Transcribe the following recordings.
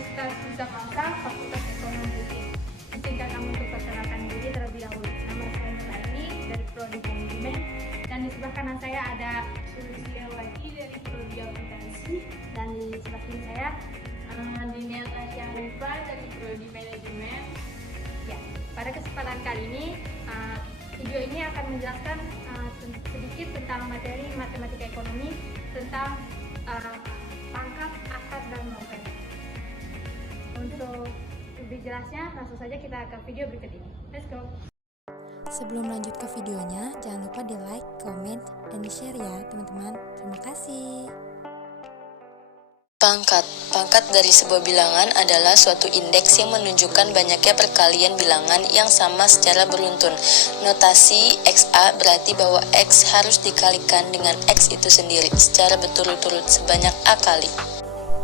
Universitas Nusa Fakultas Ekonomi UIN. Izinkan kami untuk perkenalkan diri terlebih dahulu. Nama saya Nuraini dari Prodi Manajemen, dan di sebelah kanan saya ada Sulistiawati dari Prodi Akuntansi, dan di sebelah kiri saya Diniel Tasya Rifa dari Prodi Manajemen. Ya, pada kesempatan kali ini video ini akan menjelaskan sedikit tentang materi matematika ekonomi tentang pangkat, akar, dan novel. Untuk lebih jelasnya, langsung saja kita ke video berikut ini. Let's go! Sebelum lanjut ke videonya, jangan lupa di like, comment, dan di share ya teman-teman. Terima kasih. Pangkat dari sebuah bilangan adalah suatu indeks yang menunjukkan banyaknya perkalian bilangan yang sama secara beruntun. Notasi XA berarti bahwa X harus dikalikan dengan X itu sendiri secara berturut-turut sebanyak A kali.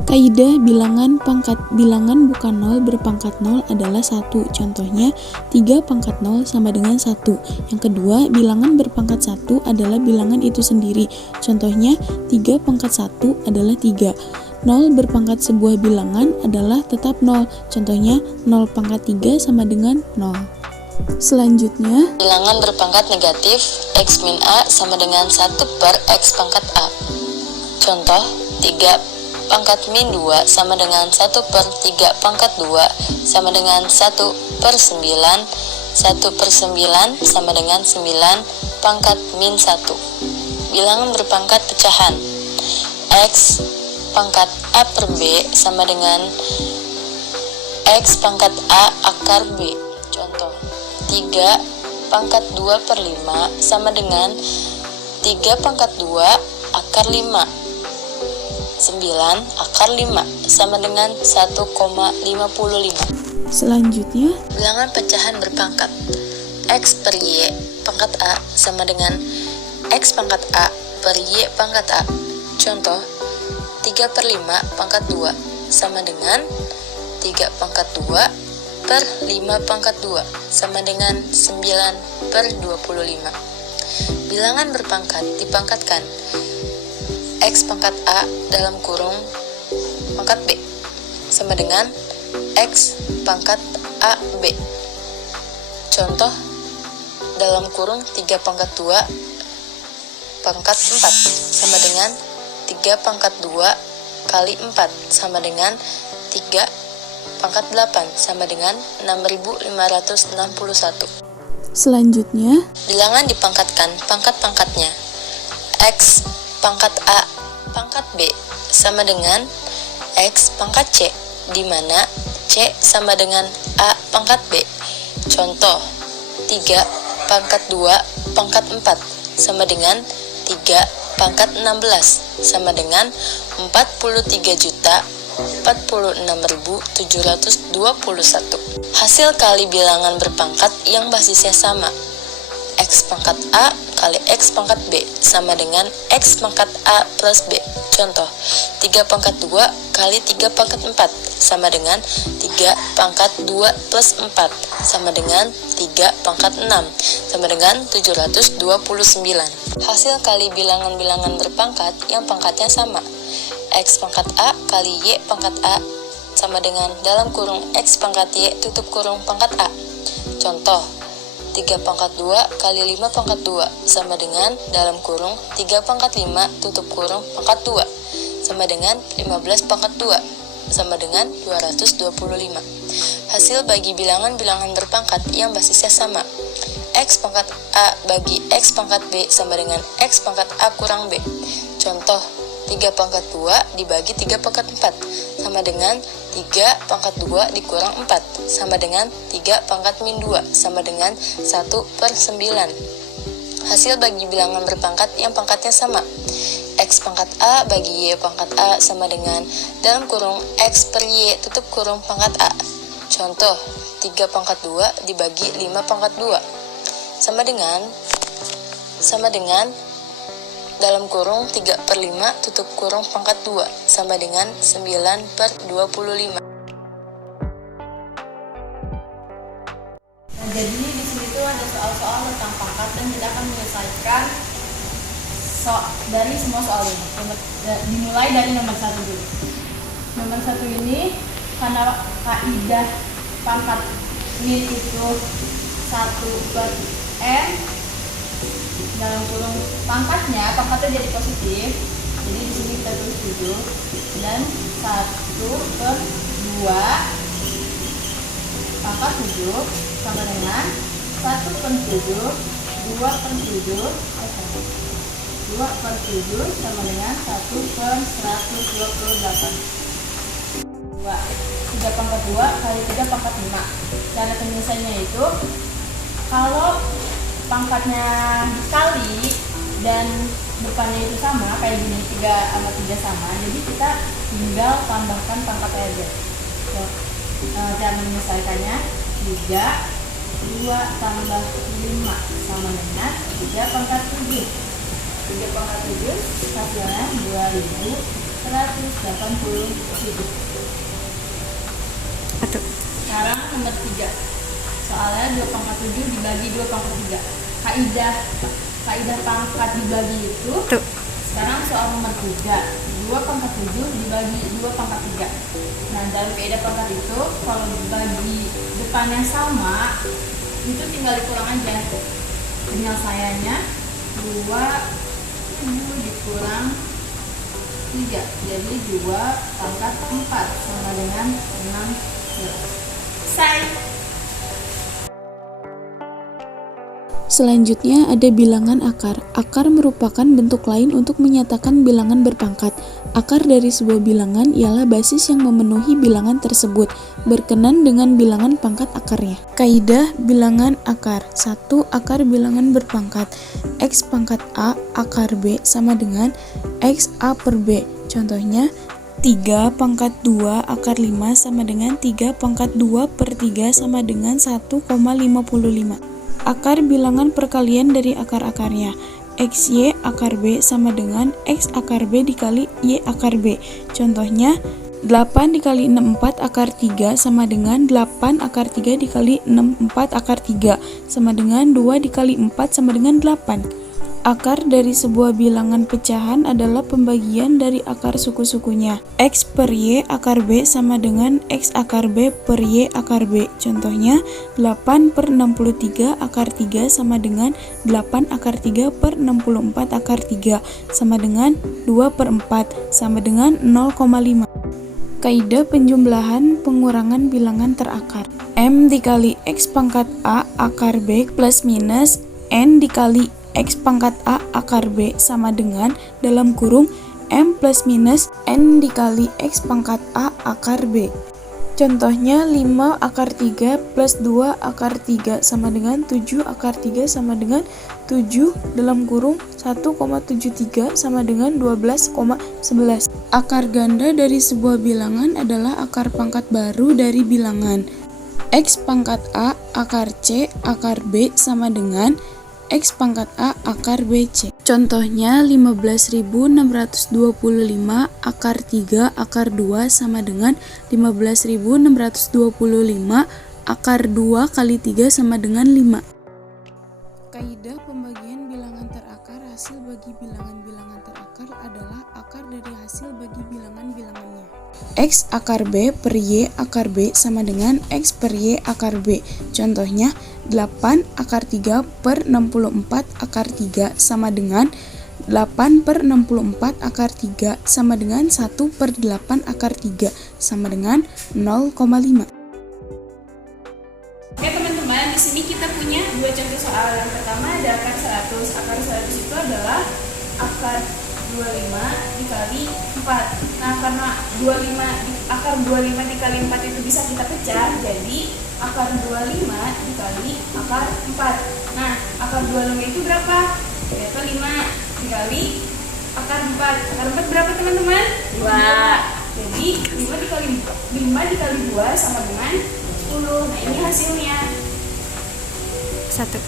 Kaidah bilangan pangkat. Bilangan bukan 0 berpangkat 0 adalah 1. Contohnya 3 pangkat 0 sama dengan 1. Yang kedua, bilangan berpangkat 1 adalah bilangan itu sendiri. Contohnya 3 pangkat 1 adalah 3. 0 berpangkat sebuah bilangan adalah tetap 0. Contohnya 0 pangkat 3 sama dengan 0. Selanjutnya, Bilangan berpangkat negatif X min A sama dengan 1 per X pangkat A. Contoh 3 pangkat min 2 sama dengan 1 per 3 pangkat 2 sama dengan 1 per 9. 1 per 9 sama dengan 9 pangkat min 1. Bilangan berpangkat pecahan X pangkat A per B sama dengan X pangkat A akar B. Contoh 3 pangkat 2 per 5 sama dengan 3 pangkat 2 akar 5. 9 akar 5 sama dengan 1,55. selanjutnya Bilangan pecahan berpangkat X per Y pangkat A sama dengan X pangkat A per Y pangkat A. Contoh 3 per 5 pangkat 2 sama dengan 3 pangkat 2 per 5 pangkat 2 sama dengan 9 per 25. Bilangan berpangkat dipangkatkan X pangkat A dalam kurung pangkat B sama dengan X pangkat A B. Contoh dalam kurung 3 pangkat 2 pangkat 4 sama dengan 3 pangkat 2 kali 4 sama dengan 3 pangkat 8 sama dengan 6561. Selanjutnya, Bilangan dipangkatkan pangkat-pangkatnya. X pangkat A pangkat B sama dengan X pangkat C, di mana C sama dengan A pangkat B. Contoh 3 pangkat 2 pangkat 4 sama dengan 3 pangkat 16 sama dengan 43.046.721. Hasil kali bilangan berpangkat yang basisnya sama. X pangkat A kali X pangkat B sama dengan X pangkat A plus B. Contoh 3 pangkat 2 kali 3 pangkat 4 sama dengan 3 pangkat 2 plus 4 sama dengan 3 pangkat 6 sama dengan 729. Hasil kali bilangan-bilangan berpangkat yang pangkatnya sama. X pangkat A kali Y pangkat A sama dengan dalam kurung X pangkat Y tutup kurung pangkat A. Contoh 3 pangkat 2 kali 5 pangkat 2 sama dengan dalam kurung 3 pangkat 5 tutup kurung pangkat 2 sama dengan 15 pangkat 2 sama dengan 225. Hasil bagi bilangan-bilangan berpangkat yang basisnya sama. X pangkat A bagi X pangkat B sama dengan X pangkat A kurang B. Contoh 3 pangkat 2 dibagi 3 pangkat 4 sama dengan 3 pangkat 2 dikurang 4 sama dengan 3 pangkat min 2 sama dengan 1 per 9. Hasil bagi bilangan berpangkat yang pangkatnya sama. X pangkat A bagi Y pangkat A sama dengan dalam kurung X per Y tutup kurung pangkat A. Contoh 3 pangkat 2 dibagi 5 pangkat 2 sama dengan dalam kurung 3 per 5 tutup kurung pangkat 2 sama dengan 9 per 25. Nah, jadi di sini tuh ada soal-soal tentang pangkat dan kita akan menyelesaikan dari semua soal ini. Dimulai dari nomor 1 dulu. Nomor 1 ini karena kaidah pangkat min itu 1/n dalam kurung pangkatnya jadi positif, jadi di sini kita tulis 7 dan 1/2 pangkat 7 sama dengan 1/7 2/7 sama dengan 1/128. 3 pangkat 2 kali 3 pangkat 5. Cara penyelesaiannya itu, kalau pangkatnya dikali dan depannya itu sama, kayak gini 3 sama 3 sama, jadi kita tinggal tambahkan pangkatnya aja. Cara menyelesaikannya 2 tambah 5 sama dengan 3 pangkat 7. 3 pangkat 7 hasilnya 2187. Sekarang nomor 3. Soalnya 2 pangkat 7 dibagi 2 pangkat 3. Kaidah pangkat dibagi itu. Sekarang soal nomor 3. 2 pangkat 7 dibagi 2 pangkat 3. Nah, dalam kaidah pangkat itu, kalau dibagi depannya sama, itu tinggal dikurang aja. Penyelesaiannya 2 dikurang 3, jadi 2 pangkat 4 sama dengan 16. Selesai. Selanjutnya ada bilangan akar. Akar merupakan bentuk lain untuk menyatakan bilangan berpangkat. Akar dari sebuah bilangan ialah basis yang memenuhi bilangan tersebut, berkenan dengan bilangan pangkat akarnya. Kaidah bilangan akar. 1. Akar bilangan berpangkat. X pangkat A akar B sama dengan X A per B. Contohnya, 3 pangkat 2 akar 5 sama dengan 3 pangkat 2 per 3 sama dengan 1,55. Akar bilangan perkalian dari akar-akarnya. XY akar B sama dengan X akar B dikali Y akar B. Contohnya, 8 dikali 64 akar 3 sama dengan 8 akar 3 dikali 64 akar 3 sama dengan 2 dikali 4 sama dengan 8. Akar dari sebuah bilangan pecahan adalah pembagian dari akar suku-sukunya. X per Y akar B sama dengan X akar B per Y akar B. Contohnya, 8 per 63 akar 3 sama dengan 8 akar 3 per 64 akar 3 sama dengan 2 per 4 sama dengan 0,5. Kaidah penjumlahan pengurangan bilangan terakar. M dikali X pangkat A akar B plus minus N dikali X pangkat A akar B sama dengan dalam kurung M plus minus N dikali X pangkat A akar B. Contohnya, 5 akar 3 plus 2 akar 3 sama dengan 7 akar 3 sama dengan 7 dalam kurung 1,73 sama dengan 12,11. Akar ganda dari sebuah bilangan adalah akar pangkat baru dari bilangan. X pangkat A akar C akar B sama dengan X pangkat A akar BC. Contohnya, 15.625 akar 3 akar 2 sama dengan 15.625 akar 2 kali 3 sama dengan 5. Kaidah pembagian bilangan terakar. Hasil bagi bilangan-bilangan terakar adalah akar dari hasil bagi bilangan-bilangannya. X akar B per Y akar B sama dengan X per Y akar B. Contohnya, 8 akar 3 per 64 akar 3 sama dengan 8 per 64 akar 3 sama dengan 1 per 8 akar 3 sama dengan 0,5. Oke teman-teman, di sini kita punya dua contoh soal. Yang pertama ada akar 100. Akar 100 itu adalah akar 25 dikali 4. Nah, karena akar 25 dikali 4 itu bisa kita pecah, jadi akar 25 dikali akar 4. Nah, akar 25 itu berapa? Yaitu 5 dikali akar 4. Akar 4 berapa teman-teman? 2. Jadi 5 dikali 2 sama dengan 10. Nah, ini hasilnya 1.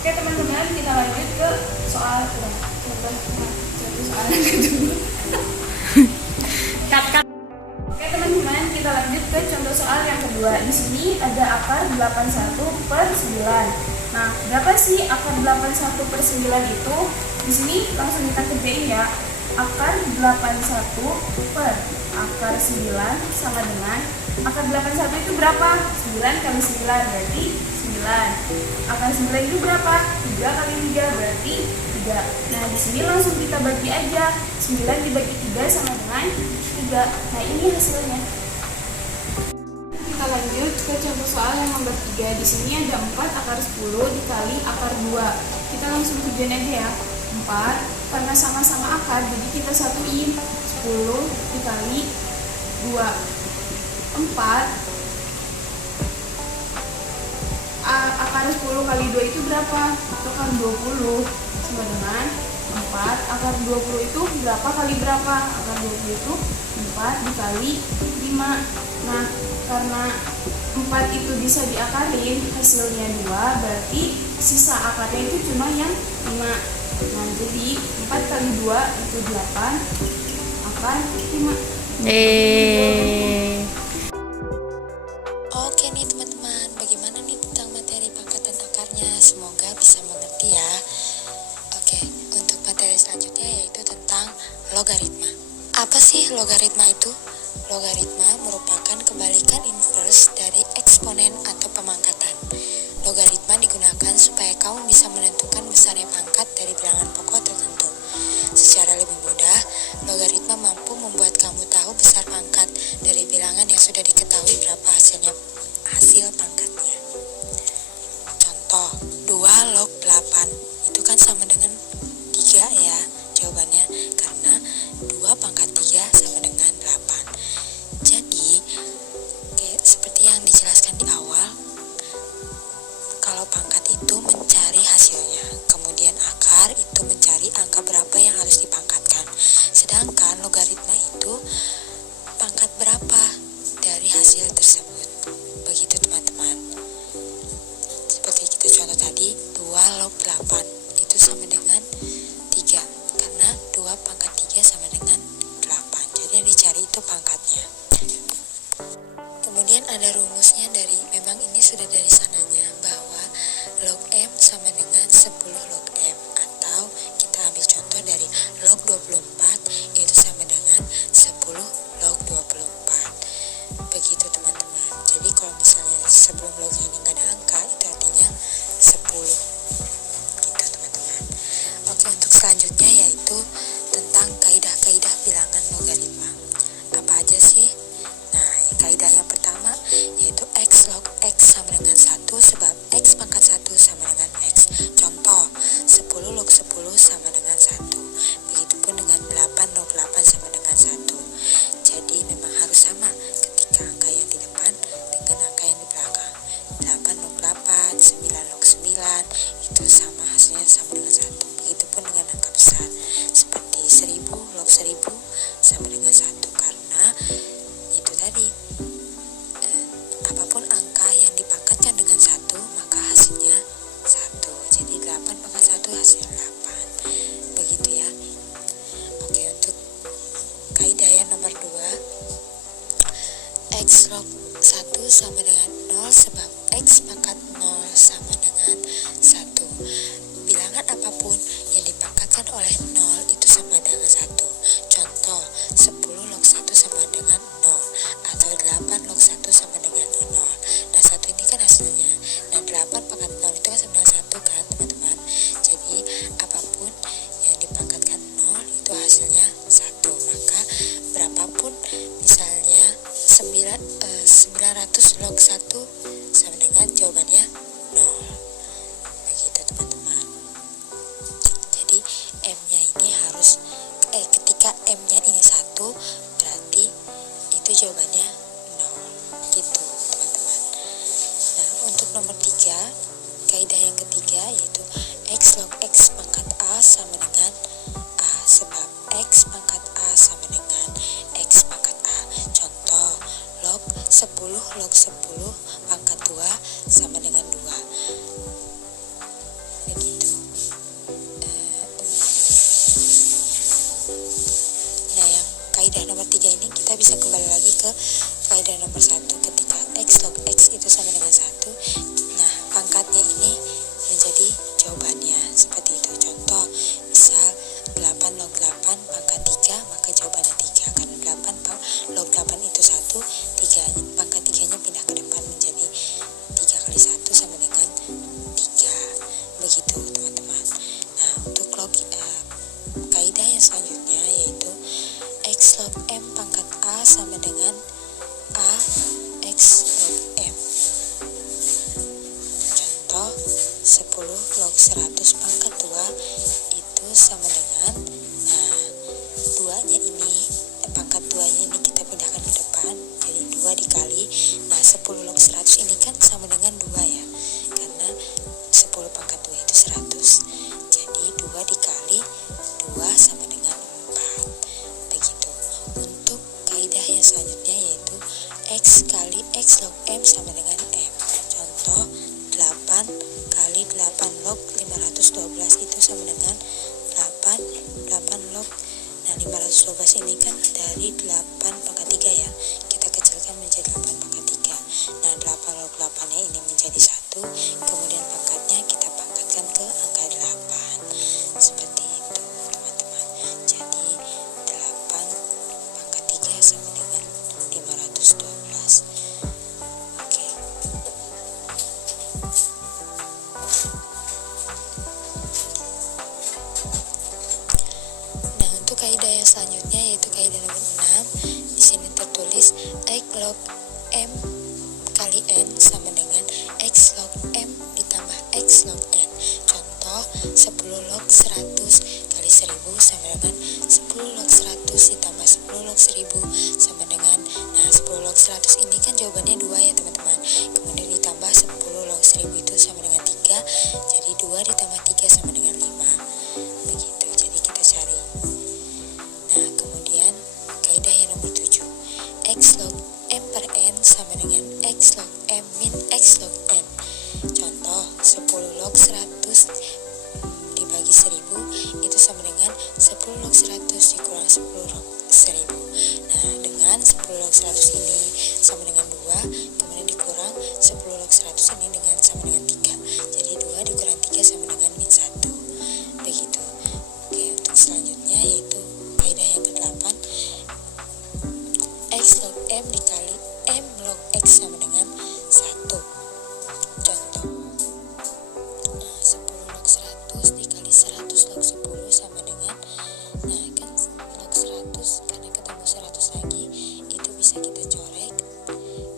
Oke teman-teman, kita lanjut ke soal Oke teman-teman, kita lanjut ke contoh soal yang kedua. Di sini ada akar 81 per 9. Nah, berapa sih akar 81 per 9 itu? Di sini langsung kita kerjain ya. Akar 81 per akar 9 sama dengan Akar 81 itu berapa? 9 kali 9 berarti 9. Akar 9 itu berapa? 3 kali 3 berarti 3. Nah, di sini langsung kita bagi aja. 9 dibagi 3 sama dengan 3. Nah, ini hasilnya. Kita lanjut ke contoh soal yang nomor 3. Di sini ada 4 akar 10 dikali akar 2. Kita langsung kerjain aja ya. 4 karena sama-sama akar, jadi kita satuin. 10 dikali 2. 4 akar 10 kali 2 itu berapa? Itu akar 20 sama dengan 4. Akar 20 itu berapa kali berapa? Akar 20 itu 4 dikali 5. Nah, karena 4 itu bisa diakarin, hasilnya 2, berarti sisa akarnya itu cuma yang 5. Nah, jadi 4 kali 2 itu 8 akar 5. Oke nih teman-teman, bagaimana nih tentang materi pangkat dan akarnya? Semoga bisa mengerti ya. Oke, untuk materi selanjutnya yaitu tentang logaritma. Apa sih logaritma itu? Logaritma merupakan kebalikan inverse dari eksponen atau pemangkatan. Logaritma digunakan supaya kamu bisa menentukan besarnya pangkat dari bilangan pokok tertentu. Secara lebih mudah, logaritma mampu membuat kamu tahu besar pangkat dari bilangan yang sudah diketahui berapa hasil pangkatnya. Contoh, 2 log 8 itu kan sama dengan 3 ya jawabannya, karena 2 pangkat 3 sama dengan 8. Jadi, seperti yang dijelaskan di awal, kalau pangkat itu mencari hasilnya, kemudian akar itu mencari angka berapa yang harus dipangkatkan. Sedangkan logaritma itu pangkat berapa dari hasil tersebut. Begitu teman-teman. Seperti kita contoh tadi, 2 log 8 itu sama dengan 3, karena 2 pangkat 3 sama dengan 8. Jadi yang dicari itu pangkatnya. Kemudian ada rumusnya memang ini sudah dari sananya, bahwa log M sama dengan 10 log M, atau kita ambil contoh dari log 24 itu sama dengan 10 log 24. Begitu teman-teman. Jadi kalau misalnya sebelum lognya ini nggak ada angka, itu artinya 10 gitu teman-teman. Oke, untuk selanjutnya yaitu tentang kaidah-kaidah bilangan logaritma. Apa aja sih? Nah, kaidah yang pertama yaitu x log x sama dengan 1 sebab x pangkat 1 sama dengan x. Contoh, 10 log 10 sama dengan 1. Begitupun dengan 8 log 8 sama dengan 1. Jadi memang harus sama ketika angka yang di depan dengan angka yang di belakang. 8 log 8, 9 log 9 itu sama, hasilnya sama dengan 1. Begitupun dengan angka besar seperti 1000 log 1000 sama dengan 1, karena itu tadi apapun angka yang dipangkatkan dengan 1 maka hasilnya 1. Jadi 8 pangkat 1 hasilnya 8. Begitu ya. Oke, untuk kaidah yang nomor 2, x log 1 sama dengan 0 sebab x pangkat 0 sama dengan 1. Bilangan apapun yang dipangkatkan oleh 0 itu sama dengan 1. Contoh, 10 log 1 sama dengan 0, atau 8 log 1 sama dengan 0. Nah, 1 ini kan hasilnya. Nah, 8 pangkat 0 itu kan sama dengan 1 kan teman-teman. Jadi apapun yang dipangkatkan 0 itu hasilnya 1. Maka berapapun, misalnya 900 log 1 sama dengan jawabannya 0. Begitu teman-teman. Jadi M-nya ini harus ketika M-nya ini 1 berarti itu jawabannya 0. Gitu teman-teman. Nah, untuk nomor 3, kaidah yang ketiga yaitu x log x pangkat A sama dengan A sebab x pangkat A sama dengan x pangkat A. Contoh, log 10 log 10 pangkat 2 sama dengan 2. Begitu. Nah, yang kaidah nomor 3 ini kita bisa kembali lagi ke kaidah nomor 1 ketika x log x itu sama dengan 1. Nah, pangkatnya ini menjadi jawabannya seperti itu. Contoh, misal 8 log 8 pangkat 3 maka jawabannya 3, karena 8 log 8 itu 1, 3 log 100 pangkat 2 itu sama dengan, nah, duanya ini, pangkat 2-nya ini kita pindahkan ke depan, jadi 2 dikali, nah 10 log 100 ini kan sama dengan 2 ya, karena 10 pangkat 2 itu 100, jadi 2 dikali 2 sama dengan 4. Begitu. Untuk kaidah yang selanjutnya yaitu X kali X log M sama dengan M. Contoh 8 kali 8 log 512 itu sama dengan 8 log. Nah 512 ini kan dari 8 pangkat 3 ya, kita kecilkan menjadi 8 pangkat 3. Nah 8 log 8 nya ini menjadi 1, kemudian pangkatnya kita pangkatkan ke angka 8. Seperti itu teman-teman. Jadi 8 pangkat 3 sama dengan 512. Oke. Nah, untuk kaidah yang selanjutnya yaitu kaidah nomor 6. Di sini tertulis X log M kali N sama dengan X log M ditambah X log N. Contoh 10 log 100 kali 1000 sama dengan 10 log 100 ditambah 10 log 1000 sama dengan, nah 10 log 100 ini kan jawabannya 2 ya teman-teman, kemudian ditambah 10 log 1000 itu sama dengan 3, jadi 2 ditambah 3 sama dengan 5. Begitu, jadi kita cari. Nah kemudian kaidah yang nomor 7, X log M per N sama dengan X log M min X log N. Contoh 10 log 100 dibagi 1000 itu sama dengan 10 log 100 dikurang 10 log 1000. Nah dengan 10 log 100 ini sama dengan 2, kemudian dikurang 10 log 100 ini dengan sama dengan 3, jadi 2 dikurang 3 sama dengan min 1. Begitu. Oke, untuk selanjutnya yaitu kaidah yang ke-8, X log M dikali M log X sama dengan 1. Contoh, nah 10 log 100 dikali 100 log 10 sama dengan, nah kan log 100 karena ketemu 100 lagi itu bisa kita corek,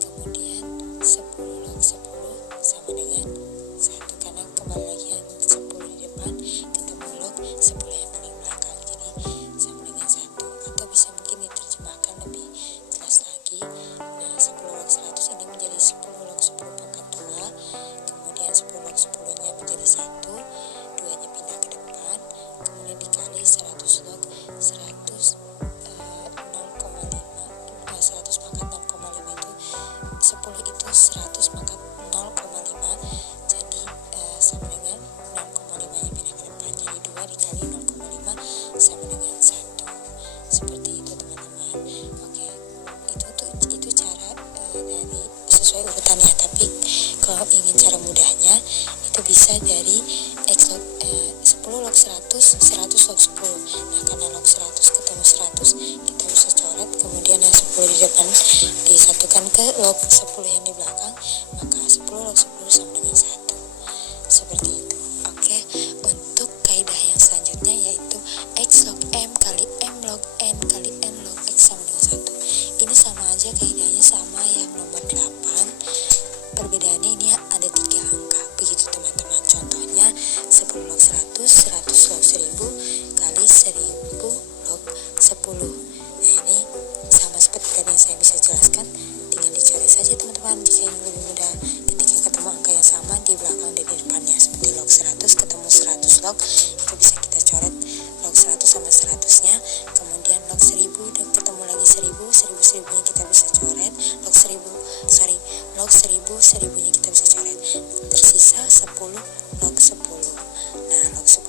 kemudian 10 log 10 sama dengan 1 karena kembali lagi yang 10 di depan ketemu log 10 yang paling belakang, jadi sama dengan 1. Atau bisa mungkin diterjemahkan lebih jelas lagi, nah 10 log 100 ini menjadi 10 log 10 pangkat 2, kemudian 10 log 10 nya menjadi 1, 2 nya pindah ke depan, kemudian dikali 100 log 100 0,5, nah 100 pangkat 0,5 itu 10 itu 100 pangkat 0,5, jadi sama dengan 0,5 nya pindah ke depan, jadi 2 dikali 0,5 sama dengan 1. Seperti itu teman-teman. Oke, itu cara dari sesuai urutannya, tapi kalau ingin cara mudahnya itu bisa dari X log 10 log 100 log 10. Nah karena log 100 ketemu 100 kita bisa coret, kemudian yang 10 di depan disatukan ke log 10 yang di belakang, maka 10 log 10 sama dengan 1. Seperti itu. Oke, untuk kaidah yang selanjutnya yaitu X log M kali M log N kali N log X sama dengan 1. Ini sama aja kaidahnya sama yang nomor 8. Perbedaannya ini ada 3 angka. Begitu teman-teman. Contohnya 10 log 100 log 1000 kali 1000 log 10. Nah ini sama seperti tadi yang saya bisa jelaskan, tinggal dicoret saja teman-teman jika yang lebih mudah. Ketika ketemu angka yang sama di belakang dan di depannya, seperti log 100 ketemu 100 log, itu bisa kita coret log 100 sama 100 nya, kemudian log 1000 dan ketemu lagi 1000 nya kita bisa coret, log 1000 nya kita bisa coret, tersisa 10 log 10. Nah log 10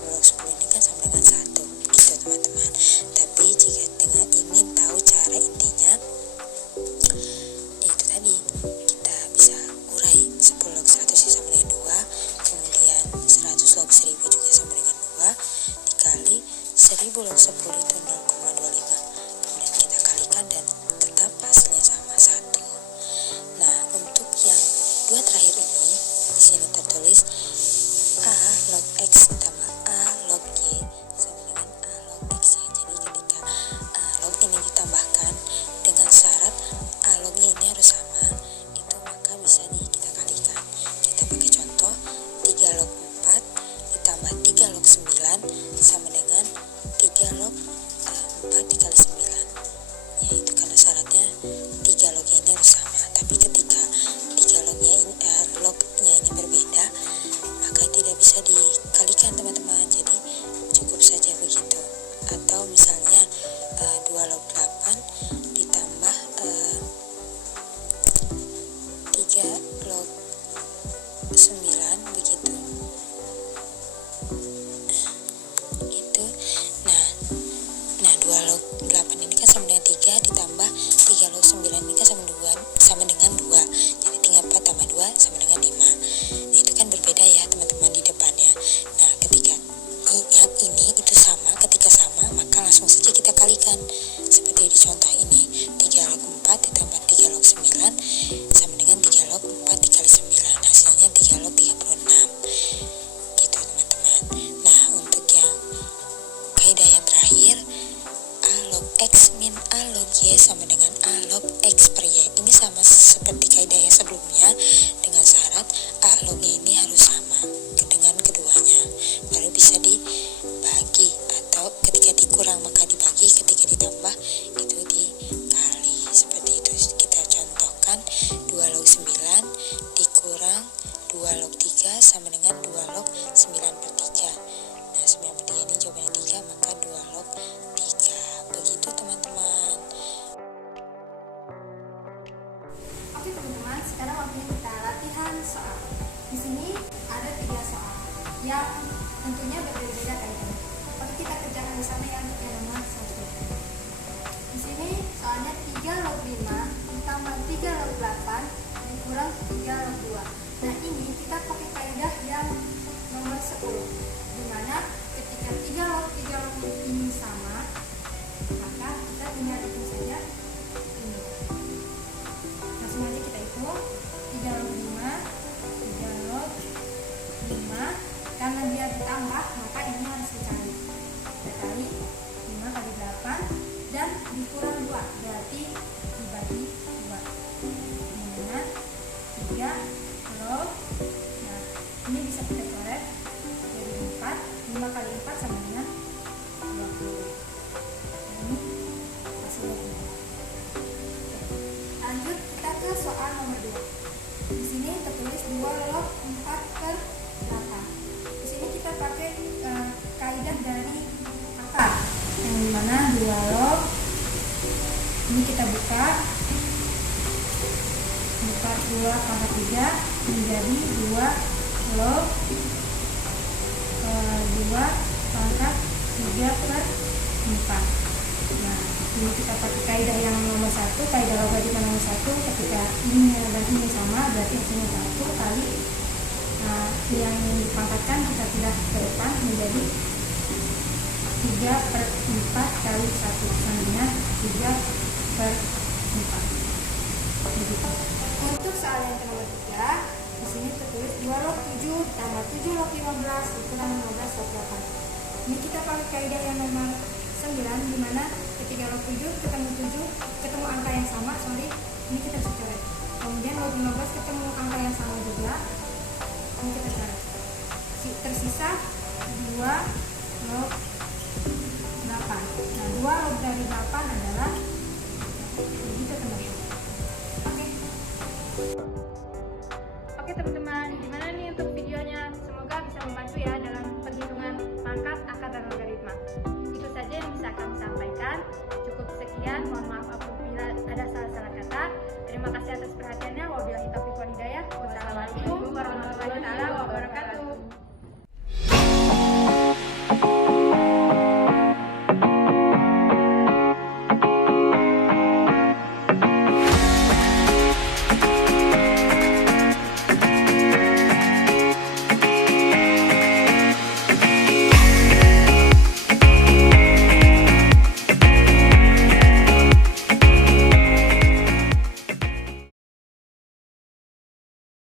ini kan sama dengan 1, gitu teman-teman. Tapi jika ingin tahu cara intinya, itu tadi kita bisa urai 10 log 100 sama dengan 2, kemudian 100 log 1000 juga sama dengan 2, dikali 1000 log 10 itu 0,25, kemudian kita kalikan dan tetap hasilnya sama 1. Nah untuk yang dua terakhir ini, di sini tertulis A log X ditambah A log Y sama dengan A log X ya. Jadi ketika A waktunya kita latihan soal. Di sini ada 3 soal yang tentunya berbeda-beda kaidahnya. Oke, kita kerjakan bersama yang nomor 1. Di sini soalnya 3 log 5 ditambah 3 log 8 dikurang 3 log 2. Nah, ini kita pakai kaidah yang nomor 10, dimana ketika 3 log ini sama, maka kita tinggal hitung saja ini. Langsung aja kita hitung 3 log 5, 3 log 5. Karena dia ditambah, maka ini harus dicari. Kita kali 5 kali 8 dan dikurang 2, berarti dibagi 2. Dimana 3 log, nah ini bisa kita coret jadi 4. 5 kali 4 sama dengan 20. Nah, ini hasilnya. Oke. Lanjut kita ke soal nomor 2. Di sini tertulis 2 log 4 per 8. Di sini kita pakai kaidah dari akar, yang dimana 2 log ini kita buka 2 pangkat 3 menjadi 2 log 2 pangkat 3 per 4. Nah, ini kita pakai kaidah yang nomor 1, kaidah logaritma nomor 1. Ketika ini dan ini sama, berarti hasilnya 1 kali. Nah, yang dipangkatkan kita pindah ke depan menjadi 3 per 4 kali 1 sama dengan 3 per 4. Begitu. Untuk soal yang nomor 3, di sini tertulis 2 log 7 tambah 7 log 15 dikurang 15 log 8. Ini kita pakai kaidah yang nomor 9, dimana ketika log 7 ketemu angka yang sama, ini kita bisa coret. Kemudian log 15 ketemu angka yang sama juga, ini kita coret. Tersisa 2 log 8. Nah, 2 log dari 8 adalah begitu, teman-teman. Oke teman-teman, gimana nih untuk videonya? Semoga bisa membantu ya dalam perhitungan pangkat, akar, dan logaritma. Itu saja yang bisa kami sampaikan. Cukup sekian, mohon maaf apabila ada salah-salah kata. Terima kasih atas perhatiannya. Wabillahi